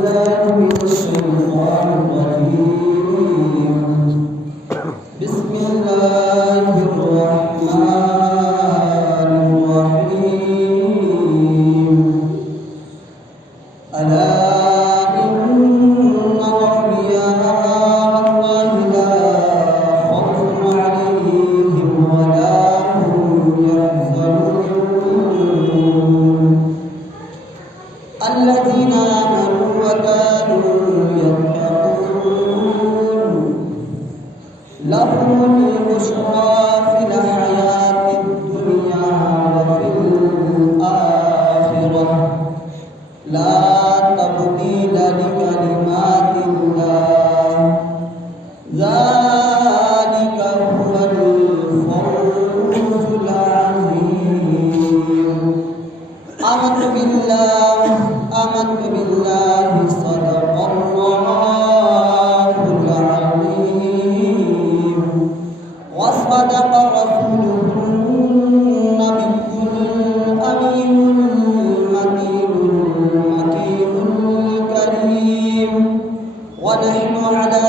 بالله من الشيطان الرجيم. بسم الله الرحمن الرحيم. ألا إن أولياء الله لا خوف عليهم ولا هم يحزنون الذين آمنوا وكانوا يتقون لهم البشرى في الحياة الدنيا وفي الآخرة لا تبديل لكلمات الله ذلك هو الفوز العظيم. آمنت بالله صدق الله العظيم وصدق رسوله النبي الأمين المكين الكريم ونحن على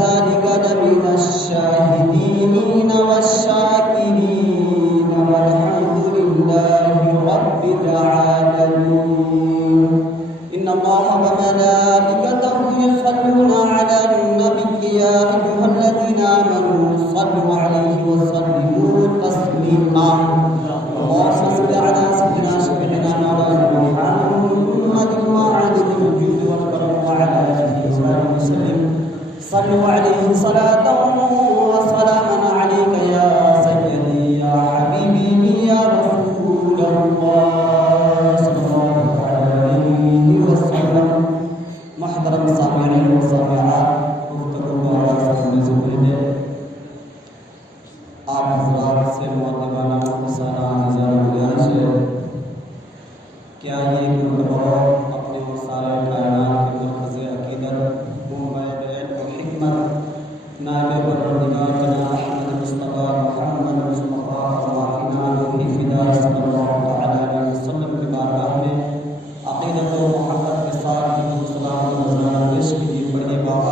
ذلك لمن الشاهدين والشاكرين والحمد لله رب العالمين. إن الله وملائكته يصلون على النبي يا أيها الذين آمنوا صلوا عليه وسلموا تسليما. اللهم صل على سيدنا شفيعنا مولانا محمد وعلى الوجود والكرم وعلى آله وصحبه وسلم. صلوا عليه صلاة وسلاما عليك يا سيدي يا حبيبي يا رسول الله صلى الله عليه وسلم. محترم سامعین و سامعات، گفتگو کو آغاز کرنے سے پہلے آپ حضرات سے مؤدبانہ مخلصانہ نظر گزارش ہے کہ آئیے ایک مرتبہ اپنے مسائل کائنات کے مرکز عقیدت منبع علم و حکمت نائب پروردگار جناب احمد مصطفیٰ محمد مصطفیٰ ارواحنا روحی فدا صلی اللہ علیہ وسلم کی بارگاہ میں عقیدت و محبت کے ساتھ سلام و نذرانہ پیش کیجیے. پہلی بات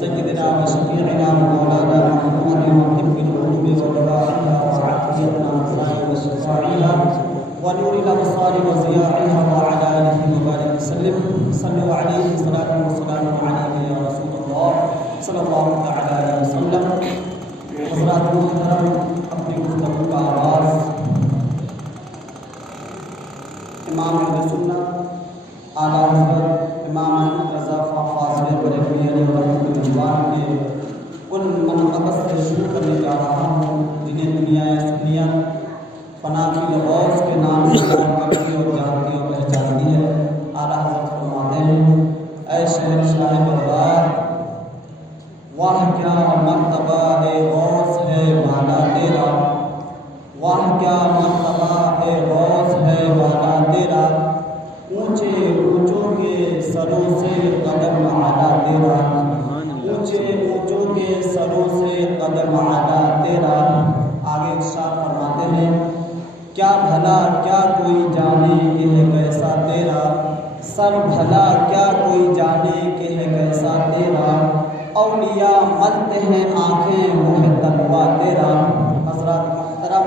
سیدنا و شفیعنا مولانا محمد محب القلوب والرواحنا وسعادتنا وشفاعها ونور الابصار وضياعها وعلى اله وبارك وسلم. صلوا عليه صلاة وسلام عليك يا رسول الله صلی اللہ تعالی علیہ وسلم. حضرات محترم، اپنی گفتگو کا آغاز امام اہل سنت اعلیٰ حضرت امام احمد رضا فاضل بریلوی علیہ رحمۃ اللہ کے ان منقبت سے شروع کرنے جا رہا ہوں جنہیں دنیا سنیا فنا کی غوث کے نام سے بیان کرتی اور جانتی اور پہچانتی ہے. اعلیٰ حضرت فرماتے ہیں، اے شہر شاہ بغداد، واہ کیا مرتبہ اے غوث ہے والا تیرا، واہ کیا مرتبہ اے غوث ہے والا تیرا، اونچے اونچوں کے سروں سے قدم اعلیٰ تیرا، اونچے اونچوں کے سروں سے قدم اعلیٰ تیرا. آگے ارشاد فرماتے ہیں، کیا بھلا کیا کوئی جانے کہ ہے کیسا تیرا، سر بھلا کیا کوئی جانے کہ ہے کیسا تیرا، اولیاء ملتے ہیں آنکھیں وہ ہے تقویٰ تیرا. حضرات محترم،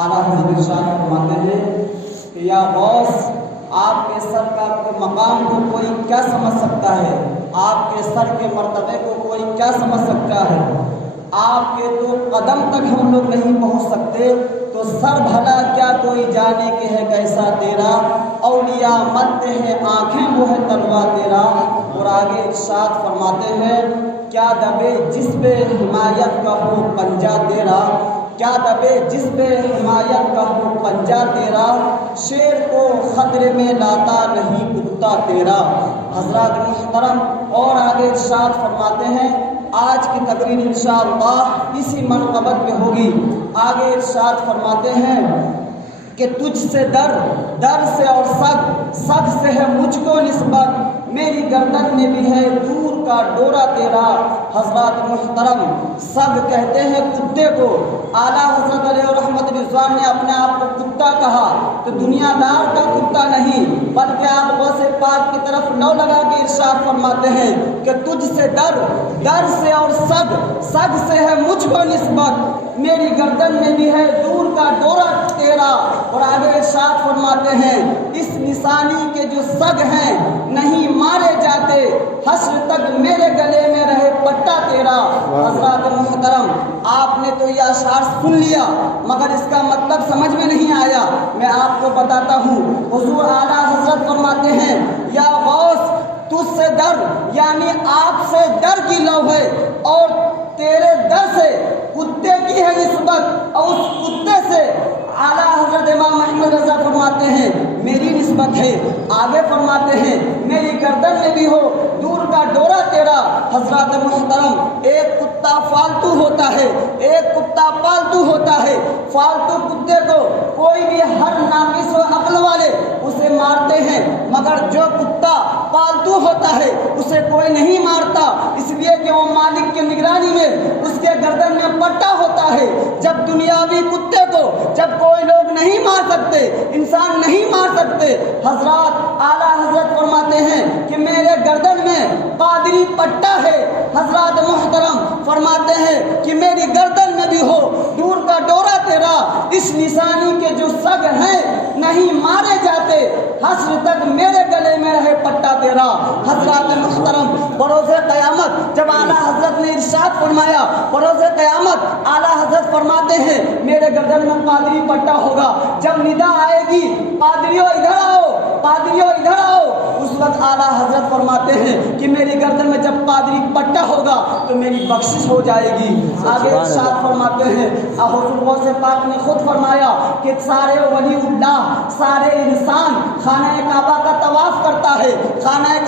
اعلیٰ حضرت ارشاد فرماتے ہیں کہ یا غوث، آپ کے سر کا مقام کو کوئی کیا سمجھ سکتا ہے، آپ کے سر کے مرتبے کو کوئی کیا سمجھ سکتا ہے، آپ کے تو قدم تک ہم لوگ نہیں پہنچ سکتے، تو سر بھلا کیا کوئی جانے کہ ہے کیسا تیرا، اولیاء ملتے ہیں آنکھیں وہ ہے تلوا تیرا. اور آگے ارشاد فرماتے ہیں، کیا دبے جس پہ حمایت کا ہو پنجہ تیرا، کیا دبے جس پہ حمایت کا ہو پنجہ تیرا، شیر کو خطرے میں لاتا نہیں کتا تیرا. حضرات محترم، اور آگے ارشاد فرماتے ہیں، آج کی تقریر انشاءاللہ اسی منقبت میں ہوگی. آگے ارشاد فرماتے ہیں کہ تجھ سے در سے اور سگ سے ہے مجھ کو نسبت، میری گردن میں بھی ہے دور کا ڈورا تیرا۔ حضرات محترم، سب کہتے ہیں کتے کو، اعلیٰ حضرت علیہ رحمت رضوان نے اپنے آپ کو کتا کہا تو دنیا دار کا کتا نہیں، بلکہ آپ غوث پاک کی طرف لو لگا کے ارشاد فرماتے ہیں کہ تجھ سے ڈر، ڈر سے اور سگ، سگ سے ہے مجھ کو نسبت، میری گردن میں بھی ہے دور کا ڈورا تیرا۔ اور آگے ارشاد فرماتے ہیں اس نشانی کے جو سگ ہیں نہیں مارے جاتے، حشر تک میرے گلے میں رہے پٹا تیرا۔ حضرات محترم، آپ نے تو یہ اشعار سن لیا مگر اس کا مطلب سمجھ میں نہیں آیا، میں آپ کو بتاتا ہوں۔ حضور اعلیٰ حضرت فرماتے ہیں یا غوث تجھ سے ڈر، یعنی آپ سے ڈر کی لو ہے، اور تیرے ڈر سے کتے کی ہے نسبت، اور اس کتے سے اعلیٰ حضرت امام احمد رضا فرماتے ہیں میری نسبت ہے۔ آگے فرماتے ہیں میری گردن میں بھی ہو دور کا ڈورا تیرا۔ حضرات محترم، ایک کتا فالتو ہوتا ہے، ایک کتا پالتو ہوتا ہے۔ فالتو کتے کو کوئی بھی ہر ناقص و عقل والے اسے مارتے ہیں، مگر جو کتا پالتو ہوتا ہے اسے کوئی نہیں مارتا، اس لیے کہ وہ مالک کی نگرانی میں اس کے گردن میں پٹا ہوتا ہے۔ جب دنیاوی کتے کو جب کوئی لوگ نہیں مار سکتے، انسان نہیں مار سکتے، حضرات اعلیٰ حضرت فرماتے ہیں کہ میرے گردن میں قادری پٹا ہے۔ حضرات محترم فرماتے ہیں کہ میری گردن میں بھی ہو دور کا ڈورا تیرا، اس نشانی کے جو سگ ہیں نہیں مارے جاتے، حشر تک میرے گلے میں رہے پٹا تیرا۔ حضرات محترم، بروز قیامت جب اعلیٰ حضرت نے ارشاد فرمایا، بروز قیامت اعلیٰ حضرت فرماتے ہیں میرے گردن میں قادری پٹا ہوگا، جب ندا آئے گی قادریوں ادھر آؤ، قادریوں ادھر آؤ، اس وقت اعلیٰ حضرت فرماتے ہیں کہ میری گردن میں جب قادری پٹا ہوگا تو میری بخشش ہو جائے گی۔ آگے ارشاد فرماتے ہیں حضور غوث پاک نے خود فرمایا کہ سارے ولی اللہ، سارے انسان خانہ کعبہ کا طواف کرتا ہے، خانہ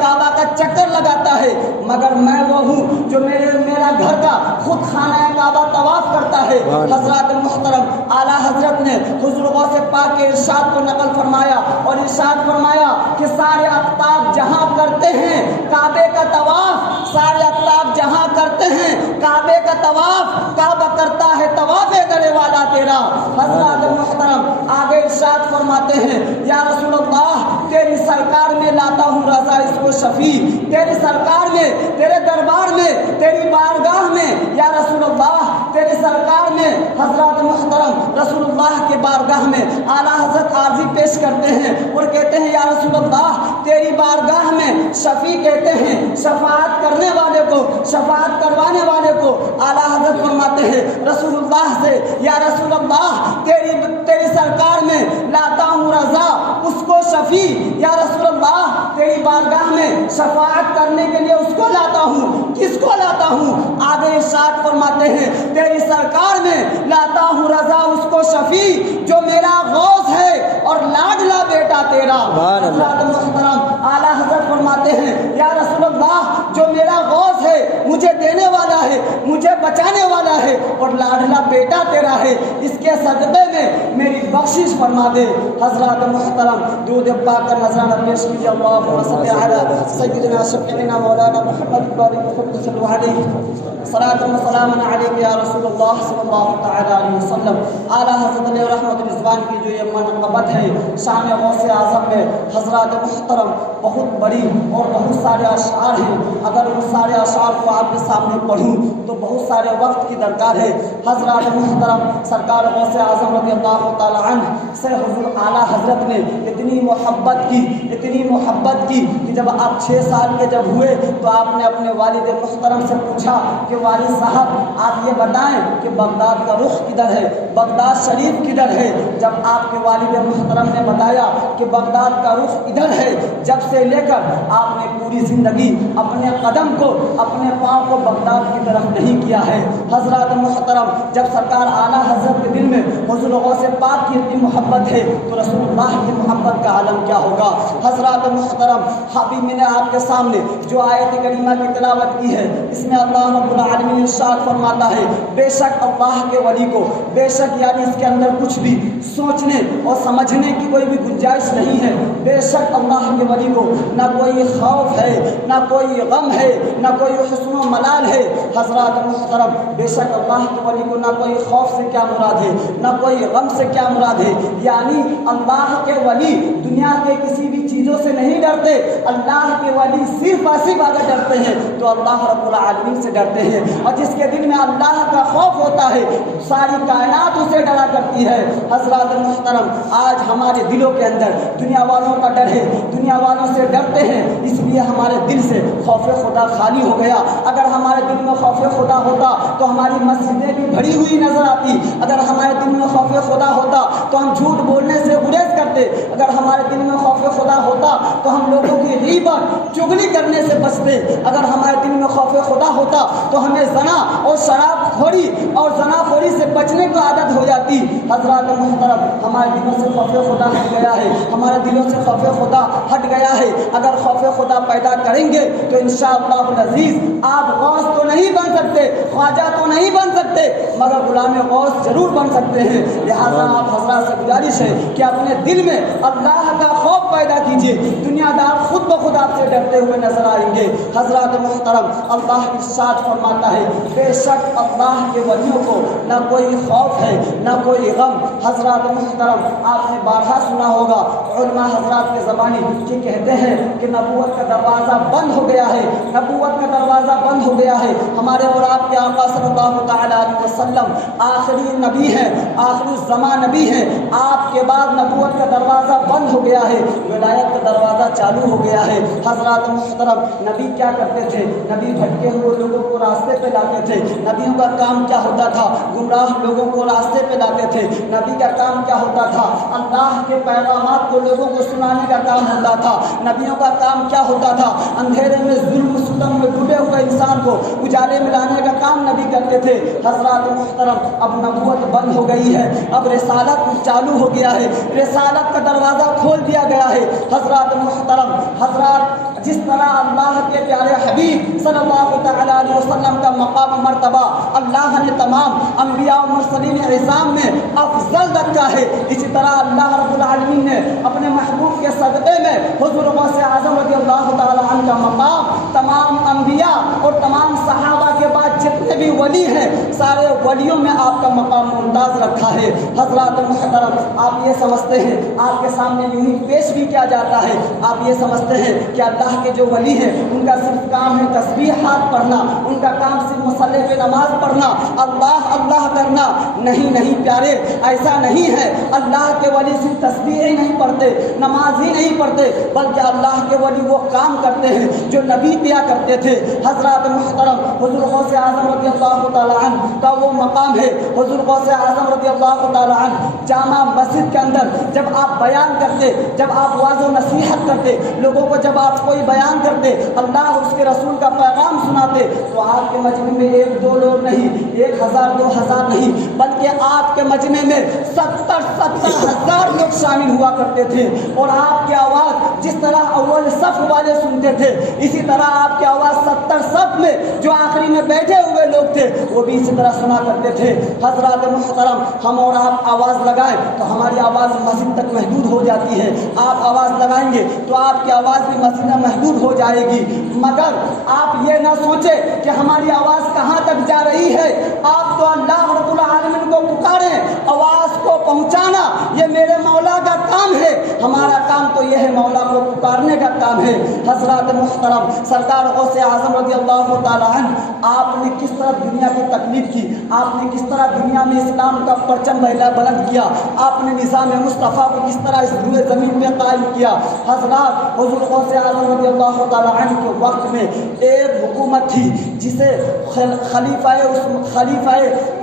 کعبہ کا چکر لگاتا ہے، مگر میں وہ ہوں جو میرا گھر کا خود خانہ کعبہ طواف کرتا ہے۔ حضرات محترم، اعلیٰ حضرت نے حضور غوث پاک کے ارشاد کو نقل فرمایا اور ارشاد فرمایا کہ سارے اقطاب جہاں کرتے ہیں کعبے کا طواف، سارے اقطاب جہاں کرتے ہیں کعبے کا طواف، کعبہ کرتا ہے طواف گلے والا تیرا۔ حضرات محترم آگے ارشاد فرماتے ہیں یا رسول اللہ تیری سرکار میں لاتا ہوں رضا اس کو شفیع، تیری سرکار میں، تیرے دربار میں، تیری بارگاہ میں یا رسول اللہ، تیری سرکار میں۔ حضرات محترم رسول اللہ کے بارگاہ میں اعلیٰ حضرت عارضی پیش کرتے ہیں اور کہتے ہیں یا رسول اللہ تیری بارگاہ میں شفیع کہتے ہیں شفاعت کرنے والے کو، شفاعت کروانے والے کو۔ اعلیٰ حضرت فرماتے ہیں رسول اللہ سے یا رسول اللہ تیری سرکار میں لاتا ہوں رضا اس کو شفیع، یا رسول اللہ تیری بارگاہ میں شفاعت کرنے کے لیے اس کو لاتا ہوں، کس کو لاتا ہوں؟ آگے ارشاد فرماتے ہیں تیری سرکار میں لاتا ہوں رضا اس کو شفیع جو میرا غوث ہے اور لاڈلا بیٹا تیرا۔ حضرات محترم اعلیٰ حضرت فرماتے ہیں یا رسول اللہ جو میرا غوث ہے، مجھے دینے والا ہے، مجھے بچانے والا ہے اور لاڈلا بیٹا تیرا ہے، اس کے صدقے میں میری بخشش فرما دے۔ حضرات محترم درود پاک کا نذرانہ پیش کیجیے۔ اللہم صلی علی سیدنا شفیعنا مولانا محمد صلی اللہ علیہ صلاۃ و سلام علیک یا رسول اللہ صلی اللہ تعالی علیہ وسلم۔ اعلیٰ حضرت علیہ رحمت رضوان کی جو یہ منقبت ہے شان غوث اعظم میں، حضرات محترم بہت بڑی اور بہت سارے اشعار ہیں، اگر ان سارے اشعار کو آپ کے سامنے پڑھوں تو بہت سارے وقت کی درکار ہے۔ حضرات محترم سرکار غوث اعظم رضی اللہ تعالی عنہ سے حضور اعلیٰ حضرت نے اتنی محبت کی، اتنی محبت کی کہ جب آپ 6 سال کے جب ہوئے تو آپ نے اپنے والد محترم سے پوچھا کہ والد صاحب آپ یہ بتائیں کہ بغداد کا رخ کدھر ہے، بغداد شریف کدھر ہے؟ جب آپ کے والد محترم نے بتایا کہ بغداد کا رخ ادھر ہے، جب سے لے کر آپ نے پوری زندگی اپنے قدم کو، اپنے پاؤں کو بغداد کی طرف نہیں نہیں کیا ہے۔ حضرات محترم، جب سرکار اعلیٰ حضرت کے دل میں حضور غوث پاک کی اتنی محبت ہے تو رسول اللہ کی محبت کا عالم کیا ہوگا۔ حضرات محترم، ابھی میں نے آپ کے سامنے جو آیت کریمہ کی تلاوت کی ہے، اس میں اللہ رب العالمین ارشاد فرماتا ہے بے شک اللہ کے ولی کو، بے شک یعنی اس کے اندر کچھ بھی سوچنے اور سمجھنے کی کوئی بھی گنجائش نہیں ہے، بے شک اللہ کے ولی کو نہ کوئی خوف ہے، نہ کوئی غم ہے، نہ کوئی حزن و ملال ہے۔ حضرات محترم، بے شک اللہ کے ولی کو نہ کوئی خوف سے کیا مراد ہے، نہ کوئی غم سے کیا مراد ہے، یعنی اللہ کے ولی دنیا کے کسی بھی چیزوں سے نہیں ڈرتے۔ اللہ کے ولی صرف اور صرف اگر ڈرتے ہیں تو اللہ رب العالمین سے ڈرتے ہیں، اور جس کے دل میں اللہ کا خوف ہوتا ہے ساری کائنات اسے ڈرا کرتی ہے۔ حضرات محترم، آج ہمارے دلوں کے اندر دنیا والوں کا ڈر ہے، دنیا والوں سے ڈرتے ہیں، اس لیے ہمارے دل سے خوف خدا خالی ہو گیا۔ اگر ہمارے دل میں خوف خدا ہوتا تو ہماری مسجدیں بھی بھری ہوئی نظر آتی، اگر ہمارے دل میں خوف خدا ہوتا تو ہم جھوٹ بولنے سے گریز کرتے، اگر ہمارے دل میں خوف خدا ہوتا تو ہم لوگوں کی غیبت چغلی کرنے سے بچتے، اگر ہمارے دل میں خوف خدا ہوتا تو ہمیں زنا اور شراب خوری اور زنا خوری سے بچنے کو عادت ہو جاتی۔ حضرات محترم، ہمارے دلوں سے خوف خدا ہٹ گیا ہے، ہمارے دلوں سے خوف خدا ہٹ گیا ہے۔ اگر خوف خدا پیدا کریں گے تو انشاءاللہ العزیز آپ غوث تو نہیں بن سکتے، خواجہ تو نہیں بن سکتے، مگر غلام غوث ضرور بن سکتے ہیں۔ لہٰذا آپ حضرات سے گزارش ہے کہ اپنے دل میں اللہ کا خوف پیدا کیجیے، دنیا دار خود بخود آپ سے ڈرتے ہوئے نظر آئیں گے۔ حضرات محترم، اللہ ارشاد فرماتا ہے بے شک اللہ کے ولیوں کو نہ کوئی خوف ہے نہ کوئی غم۔ حضرات محترم، آپ نے بارہا سنا ہوگا علماء حضرات کے زمانے کہ کہتے ہیں کہ نبوت کا دروازہ بند ہو گیا ہے، نبوت کا دروازہ بند ہو گیا ہے۔ ہمارے اور آپ کے آقا صلی اللہ تعالیٰ علیہ وسلم آخری نبی ہیں، آخری الزمان نبی ہیں، آپ کے بعد نبوت کا دروازہ بند ہو گیا ہے، ولایت کا دروازہ چالو ہو گیا ہے۔ حضرات محترم، نبی کیا کرتے تھے؟ نبی بھٹکے ہوئے لوگوں کو راستے پہ لاتے تھے۔ نبیوں کا کام کیا ہوتا تھا؟ گمراہ لوگوں کو راستے پہ لاتے تھے۔ نبی کا کام کیا ہوتا تھا؟ اللہ کے پیغامات کو لوگوں کو سنانے کا کام ہوتا تھا۔ نبیوں کا کام کیا ہوتا تھا؟ اندھیرے میں ظلم ستم میں ڈوبے ہوئے انسان کو اجالے میں لانے کا کام نبی کرتے تھے۔ حضرات محترم، اب نبوت بند ہو گئی ہے، اب رسالت چالو ہو گیا ہے، رسالت کا دروازہ کھول دیا گیا ہے۔ حضرات محترم، حضرات جس طرح اللہ کے پیارے حبیب صلی اللہ تعالیٰ علیہ وسلم کا مقام مرتبہ اللہ نے تمام انبیاء و مرسلین عظام میں افضل رکھا ہے، اسی طرح اللہ رب العالمین نے اپنے محبوب کے صدقے میں حضور غوث اعظم رضی اللہ تعالیٰ عنہ کا مقام تمام انبیاء اور تمام صحابہ کے بعد جتنے بھی ولی ہیں سارے ولیوں میں آپ کا مقام ممتاز رکھا ہے۔ حضرات محترم، آپ یہ سمجھتے ہیں، آپ کے سامنے یوں ہی پیش بھی کیا جاتا ہے، آپ یہ سمجھتے ہیں کہ اللہ کے جو ولی ہیں ان کا صرف کام ہے تسبیحات پڑھنا، ان کا کام صرف مصلی پہ نماز پڑھنا، اللہ اللہ کرنا۔ نہیں نہیں پیارے، ایسا نہیں ہے۔ اللہ کے ولی صرف تسبیح ہی نہیں پڑھتے، نماز ہی نہیں پڑھتے، بلکہ اللہ کے ولی وہ کام کرتے ہیں جو نبی کیا کرتے تھے۔ حضرات محترم، حضور غوث اعظم رضی اللہ تعالیٰ عنہ کا وہ مقام ہے، حضور غوث اعظم رضی اللہ تعالیٰ عنہ جامع مسجد کے اندر جب آپ بیان کرتے، جب آپ واعظ و نصیحت کرتے، لوگوں کو جب آپ کوئی بیان کرتے، اللہ اس کے رسول کا پیغام سناتے، تو آپ کے مجمع میں ایک دو لوگ نہیں، 1000 2000 نہیں، بلکہ آپ کے مجمع میں 70,000 لوگ شامل ہوا کرتے تھے، اور آپ کی آواز جس طرح اول صف والے سنتے تھے اسی طرح آپ کی آواز 70 صف میں جو آخری میں بیٹھے ہوئے لوگ تھے وہ بھی اسی طرح سنا کرتے تھے۔ حضرات محترم، ہم اور آپ آواز لگائیں تو ہماری آواز مسجد تک محدود ہو جاتی ہے، آپ آواز لگائیں گے تو آپ کی آواز بھی مسجد میں محدود ہو جائے گی، مگر آپ یہ نہ سوچیں کہ ہماری آواز کہاں تک جا رہی ہے۔ آپ تو اللہ رب العالمین کو پکاریں، آواز کو پہنچانا یہ میرے مولا کا کام ہے، ہمارا کام تو یہ ہے مولا کو پکارنے کا کام ہے۔ حضرات محترم، سرکار غوث اعظم رضی اللہ تعالیٰ عنہ آپ نے کس طرح دنیا کی تکلیف کی، آپ نے کس طرح دنیا میں اسلام کا پرچم بلند کیا، آپ نے نظام مصطفیٰ کو کس طرح اس روئے زمین میں قائم کیا۔ حضرات، حضور غوث اعظم رضی اللہ تعالیٰ عنہ کے وقت میں ایک حکومت تھی جسے خلیفہ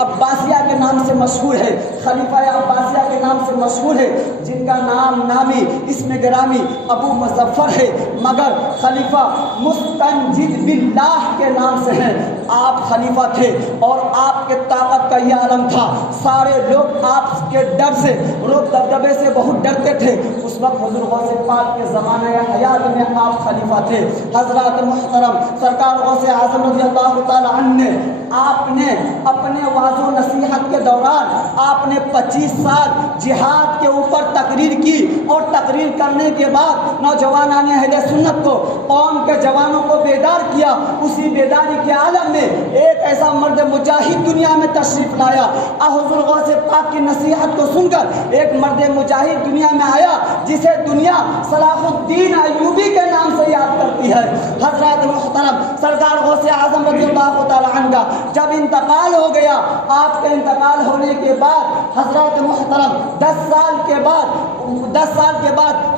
عباسیہ کے نام سے مشہور ہے، خلیفہ عباسیہ کے نام سے مشہور ہے، جن کا نامی اسم گرامی ابو مظفر ہے۔ ہے مگر خلیفہ مستنجد باللہ کے نام سے ہیں۔ آپ خلیفہ تھے اور آپ کے طاقت کا یہ عالم تھا، سارے لوگ آپ کے ڈر سے، روب دبدبے سے بہت ڈرتے تھے۔ اس وقت حضور غوث پاک کے زمانہ حیات میں آپ خلیفہ تھے۔ حضرات محترم سرکار غوث اعظم رضی اللہ تعالی عنہ نے اپنے وعظ و نصیحت کے دوران آپ نے 25 سال جہاد کے اوپر تقریر کی، اور تقریر کرنے کے بعد نوجوانان اہل سنت کو، قوم کے جوانوں کو بیدار کیا۔ اسی بیداری کے عالم میں ایک ایسا مرد مجاہد دنیا میں تشریف لایا۔ حضور غوث پاک کی نصیحت کو سن کر ایک مرد مجاہد دنیا میں آیا جسے دنیا صلاح الدین ایوبی کے نام سے یاد کرتی ہے۔ حضرات محترم سرکار غوث اعظم رضی اللہ تعالی عنہ کا جب انتقال ہو گیا، آپ کے انتقال ہونے کے بعد حضرات محترم 10 سال کے بعد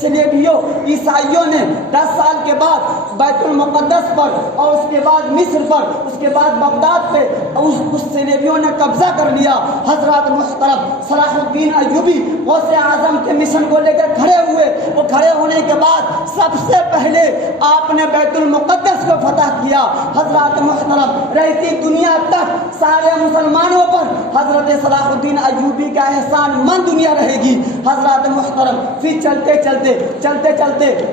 صلیبیوں عیسائیوں نے 10 سال کے بعد بیت المقدس پر اور اس کے بعد مصر پر، اس کے بعد بغداد پہ اس صلیبیوں نے قبضہ کر لیا۔ حضرات محترم صلاح الدین ایوبی غوث اعظم کے مشن کو لے کر کھڑے ہوئے۔ وہ کھڑے ہونے کے بعد سب سے پہلے آپ نے بیت المقدس کو فتح کیا۔ حضرات محترم رہتی دنیا تک سارے مسلمانوں پر حضرت صلاح الدین ایوبی کا احسان مند دنیا رہے گی۔ حضرات محترم پھر چلتے چلتے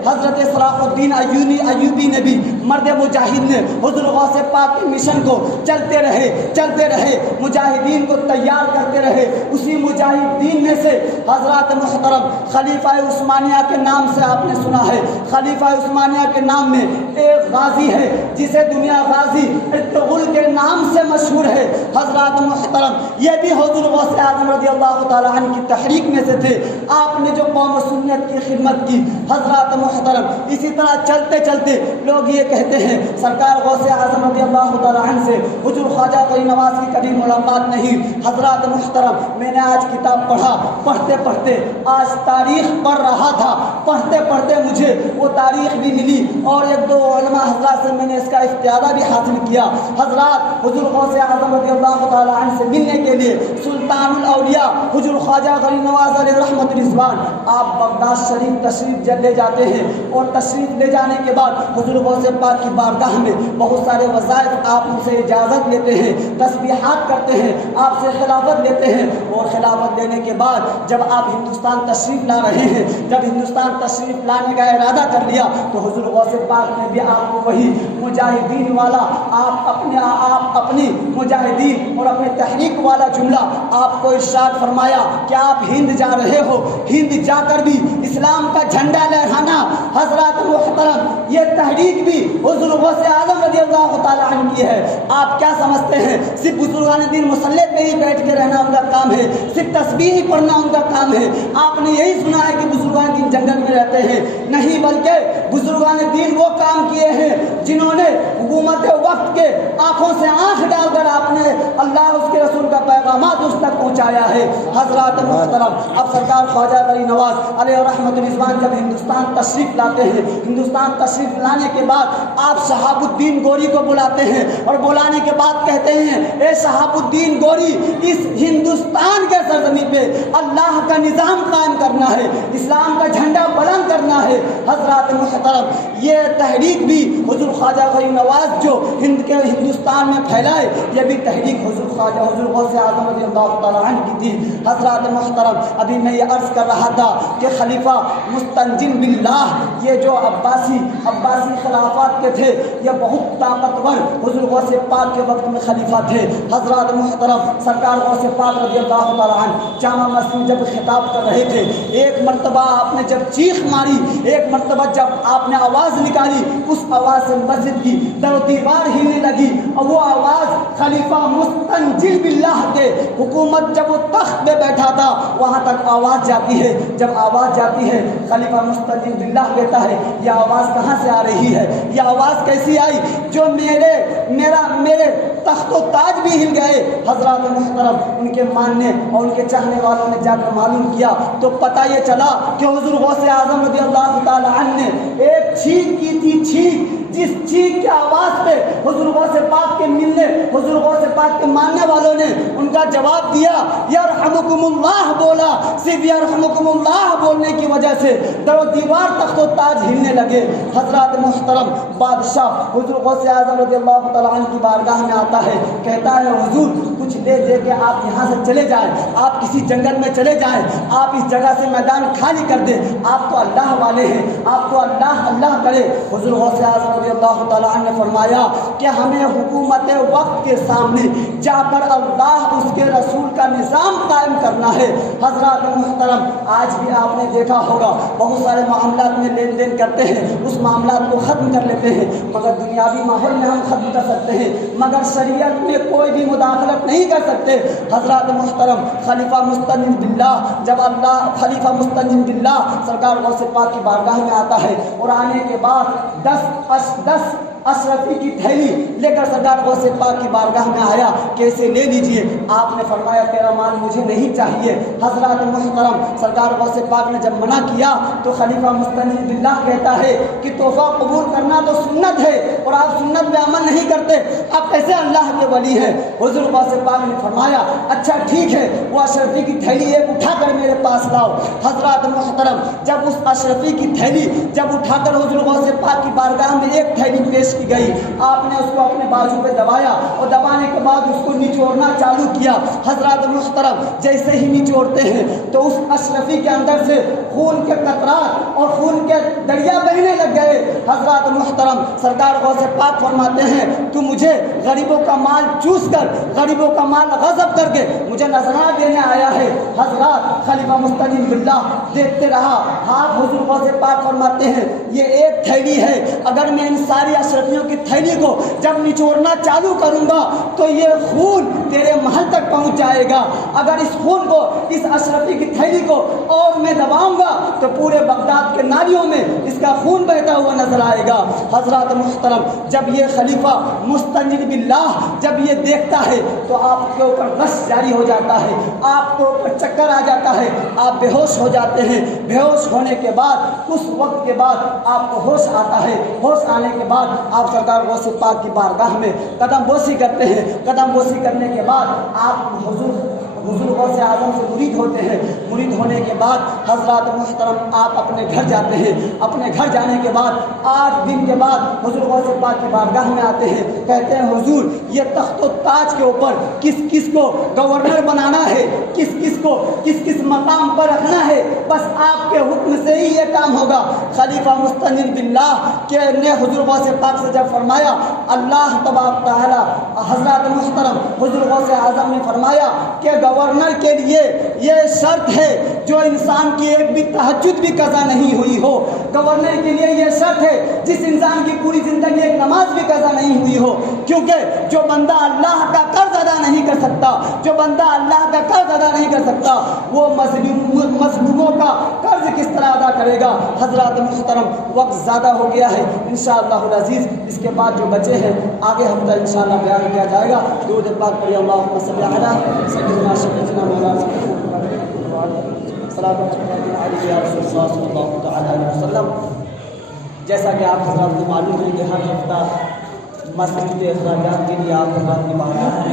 حضرت صلاح الدین ایوبی نے بھی، مرد مجاہد نے حضور غوث پاک کے مشن کو چلتے رہے مجاہدین کو تیار کرتے رہے۔ اسی مجاہدین میں سے حضرات محترم خلیفہ عثمانیہ کے نام سے آپ نے سنا ہے۔ خلیفہ عثمانیہ کے نام میں ایک غازی ہے جسے دنیا غازی ارطغرل کے نام سے مشہور ہے۔ حضرات محترم یہ بھی حضور غوث اعظم رضی اللہ تعالی عنہ کی تحریک میں سے تھے۔ آپ نے جو قوم و سنت کی خدمت کی، حضرات محترم اسی طرح چلتے لوگ یہ کہتے ہیں سرکار غوث اعظم رضی اللہ تعالی عنہ سے حضور خواجہ غریب نواز کی کبھی ملاقات نہیں۔ حضرات محترم میں نے آج کتاب پڑھتے آج تاریخ پڑھ رہا تھا، پڑھتے مجھے وہ تاریخ بھی ملی اور ایک دو علماء حضرات سے میں نے اس کا افتیاضہ بھی حاصل کیا۔ حضرات حضور غوث اعظم رضی اللہ تعالی عنہ سے ملنے کے لیے سلطان الاولیاء حضور خواجہ غریب نواز علیہ رحمت رضوان آپ بغداد شریف تشریف لے جاتے ہیں، اور تشریف لے جانے کے بعد حضور غوث پاک کی بارگاہ میں بہت سارے وظائف آپ ان سے اجازت لیتے ہیں، تسبیحات کرتے ہیں، آپ سے خلافت لیتے ہیں، اور خلافت لینے کے بعد جب آپ ہندوستان تشریف لا رہے ہیں، جب ہندوستان تشریف لانے کا ارادہ کر لیا تو حضور غوث پاک نے بھی آپ کو وہی مجاہدین والا آپ اپنی مجاہدین اور اپنے تحریک والا جملہ آپ کو ارشاد فرمایا کہ آپ ہند جا رہے ہو، ہند جا کر بھی اسلام کا جھنڈا لہرانا۔ حضرات محترم یہ تحریک بھی حضور غوث اعظم رضی اللہ تعالی عنہ کی ہے۔ آپ کیا سمجھتے ہیں صرف بزرگان دین مسلح پہ ہی بیٹھ کے رہنا ان کا کام ہے، صرف تسبیح ہی پڑھنا ان کا کام ہے؟ آپ نے یہی سنا ہے کہ بزرگان دین جنگل میں رہتے ہیں؟ نہیں، بلکہ بزرگان دین وہ کام کیے ہیں جنہوں نے حکومت وقت کے آنکھوں سے آنکھ ڈال کر آپ نے اللہ اس کے رسول کا پیغامات اس تک پہنچایا ہے۔ حضرات محترم اب سرکار خواجہ غریب نواز علیہ رحمت رضوان جب ہندوستان تشریف لاتے ہیں، ہندوستان تشریف لانے کے بعد آپ شہاب الدین گوری کو بلاتے ہیں، اور بلانے کے بعد کہتے ہیں اے شہاب الدین گوری، اس ہندوستان کے سرزمین پہ اللہ کا نظام قائم کرنا ہے، اسلام کا جھنڈا بلند کرنا ہے۔ حضرات محترم یہ تحریک بھی حضور خواجہ غریب نواز جو ہندوستان میں پھیلائے، یہ بھی تحریک حضور غوث اعظم رضی اللہ تعالی عنہ کی تھی۔ حضرات محترم ابھی میں یہ عرض کر رہا تھا کہ خلیفہ مستنجن باللہ یہ جو عباسی خلافات کے تھے، یہ بہت طاقتور حضور غوث پاک کے وقت میں خلیفہ تھے۔ حضرات محترم سرکار غوث پاک رضی اللہ تعالی عنہ جامع مسجد جب خطاب کر رہے تھے، ایک مرتبہ آپ نے جب چیخ ماری، ایک مرتبہ جب آپ نے آواز نکالی، اس آواز سے مسجد کی در و دیوار ہلنے لگی، اور وہ آواز خلیفہ مستنجل باللہ کے حکومت جب وہ تخت پہ بیٹھا تھا وہاں تک آواز جاتی ہے۔ جب آواز جاتی ہے خلیفہ مستنجل باللہ کہتا ہے یہ آواز کہاں سے آ رہی ہے، یہ آواز کیسی آئی جو میرے تخت و تاج بھی ہل گئے۔ حضرات محترم ان کے ماننے اور ان کے چاہنے والوں نے جا کر معلوم کیا تو پتہ یہ چلا کہ حضور غوث اعظم رضی اللہ تعالی عنہ نے ایک ایک چیخ کی تھی، چیخ، جس چیخ کی آواز پہ حضور غوث پاک کے ملنے، حضور غوث پاک کے ماننے والوں نے ان کا جواب دیا، یرحمکم اللہ بولا، صرف یرحمکم اللہ بولنے کی وجہ سے در و دیوار تخت و تاج ہلنے لگے۔ حضرات محترم بادشاہ حضور غوث اعظم رضی اللہ تعالیٰ عنہ کی بارگاہ میں آتا ہے، کہتا ہے حضور کچھ دے کے آپ یہاں سے چلے جائیں، آپ کسی جنگل میں چلے جائیں، آپ اس جگہ سے میدان خالی کر دیں، آپ تو اللہ والے ہیں، آپ تو اللہ اللہ کرے۔ حضور غوث اعظم رضی اللہ تعالیٰ عنہ نے فرمایا کہ ہمیں حکومت وقت کے سامنے جا کر اللہ اس کے رسول کا نظام قائم کرنا ہے۔ حضرات محترم آج بھی آپ نے دیکھا ہوگا بہت سارے معاملات میں لین دین کرتے ہیں، اس معاملات کو ختم کر لیتے ہیں، مگر دنیاوی ماحول میں ہم ختم کر سکتے ہیں، مگر شریعت میں کوئی بھی مداخلت نہیں کر سکتے۔ حضرات محترم خلیفہ مستنجد باللہ، جب اللہ خلیفہ مستنجد باللہ سرکار غوث پاک کی بارگاہ میں آتا ہے اور آنے کے بعد 10 اشرفی کی تھیلی لے کر سرکار غوث پاک کی بارگاہ میں آیا کہ اسے لے لیجئے، آپ نے فرمایا تیرا مال مجھے نہیں چاہیے۔ حضرات محترم سرکار غوث پاک نے جب منع کیا تو خلیفہ مستنجد باللہ کہتا ہے کہ تحفہ قبول کرنا تو سنت ہے اور آپ سنت پہ عمل نہیں کرتے، آپ کیسے اللہ کے ولی ہیں؟ حضور غوث پاک نے فرمایا اچھا ٹھیک ہے، وہ اشرفی کی تھیلی ایک اٹھا کر میرے پاس لاؤ۔ حضرات محترم جب اس اشرفی کی تھیلی جب اٹھا کر حضور غوث پاک کی بارگاہ میں ایک تھیلی پیش کی گئی، آپ نے اس کو اپنے بازو پہ دبایا اور دبانے کے بعد اس کو نچوڑنا چالو کیا۔ حضرات محترم جیسے ہی نچوڑتے ہیں تو اس اشرفی کے اندر سے خون کے قطرات اور خون کے دریا بہنے لگ گئے۔ حضرات محترم سرکار غوث پاک فرماتے ہیں تو مجھے غریبوں کا مال چوس کر، غریبوں کا مال غصب کر کے مجھے نذرانہ دینے آیا ہے۔ حضرات خلیفہ مستنجد باللہ دیکھتے رہا، آپ حضور غوث پاک فرماتے ہیں یہ ایک تھیلی ہے، اگر میں ان ساری اشرفیوں کی تھیلی کو جب نچوڑنا چالو کروں گا تو یہ خون تیرے محل تک پہنچ جائے گا، اگر اس خون کو اس اشرفی کی تھیلی کو اور میں دباؤں گا تو پورے بغداد کے نالیوں میں اس کا خون بہتا ہوا نظر آئے گا۔ حضرات محترم جب یہ خلیفہ مستنجد باللہ جب یہ دیکھتا ہے تو آپ کے اوپر غش جاری ہو جاتا ہے، آپ کے اوپر چکر آ جاتا ہے، آپ بے ہوش ہو جاتے ہیں۔ بے ہوش ہونے کے بعد کچھ وقت کے بعد آپ کو ہوش آتا ہے، ہوش آنے کے بعد آپ سرکار غوث پاک کی بارگاہ میں قدم بوسی کرتے ہیں۔ قدم بوسی کرنے کے بعد آپ حضور غوث اعظم سے مرید ہوتے ہیں۔ مرید ہونے کے بعد حضرات محترم آپ اپنے گھر جاتے ہیں۔ اپنے گھر جانے کے بعد 8 دن کے بعد حضور غوث پاک کی بارگاہ میں آتے ہیں، کہتے ہیں حضور یہ تخت و تاج کے اوپر کس کس کو گورنر بنانا ہے، کس کس کو کس کس مقام پر رکھنا ہے، بس آپ کے حکم سے ہی یہ کام ہوگا۔ خلیفہ مستنجد باللہ نے حضور غوث پاک سے جب فرمایا اللہ تبارک تعالی، حضرات محترم حضور غوث اعظم نے فرمایا کہ گورنر کے لیے یہ شرط ہے جو انسان کی ایک بھی تہجد بھی قضا نہیں ہوئی ہو، گورنر کے لیے یہ شرط ہے جس انسان کی پوری زندگی ایک نماز بھی قضا نہیں ہوئی ہو، کیونکہ جو بندہ اللہ کا قرض ادا نہیں کر سکتا، جو بندہ اللہ کا قرض ادا نہیں کر سکتا وہ مظلوموں کا قرض کس طرح ادا کرے گا۔ حضرات محترم وقت زیادہ ہو گیا ہے، انشاءاللہ العزیز اس کے بعد جو بچے ہیں آگے ہفتہ انشاءاللہ بیان کیا جائے گا۔ درود پاک پڑھیے اللہم صلی علی سیدنا شفیعنا مولانا صلی اللہ علیہ وسلم۔ جیسا کہ آپ حضرات کو معلوم ہے کہ ہر ہفتہ مسجد اخراجات کے لیے آپ حضرات کی بارگاہ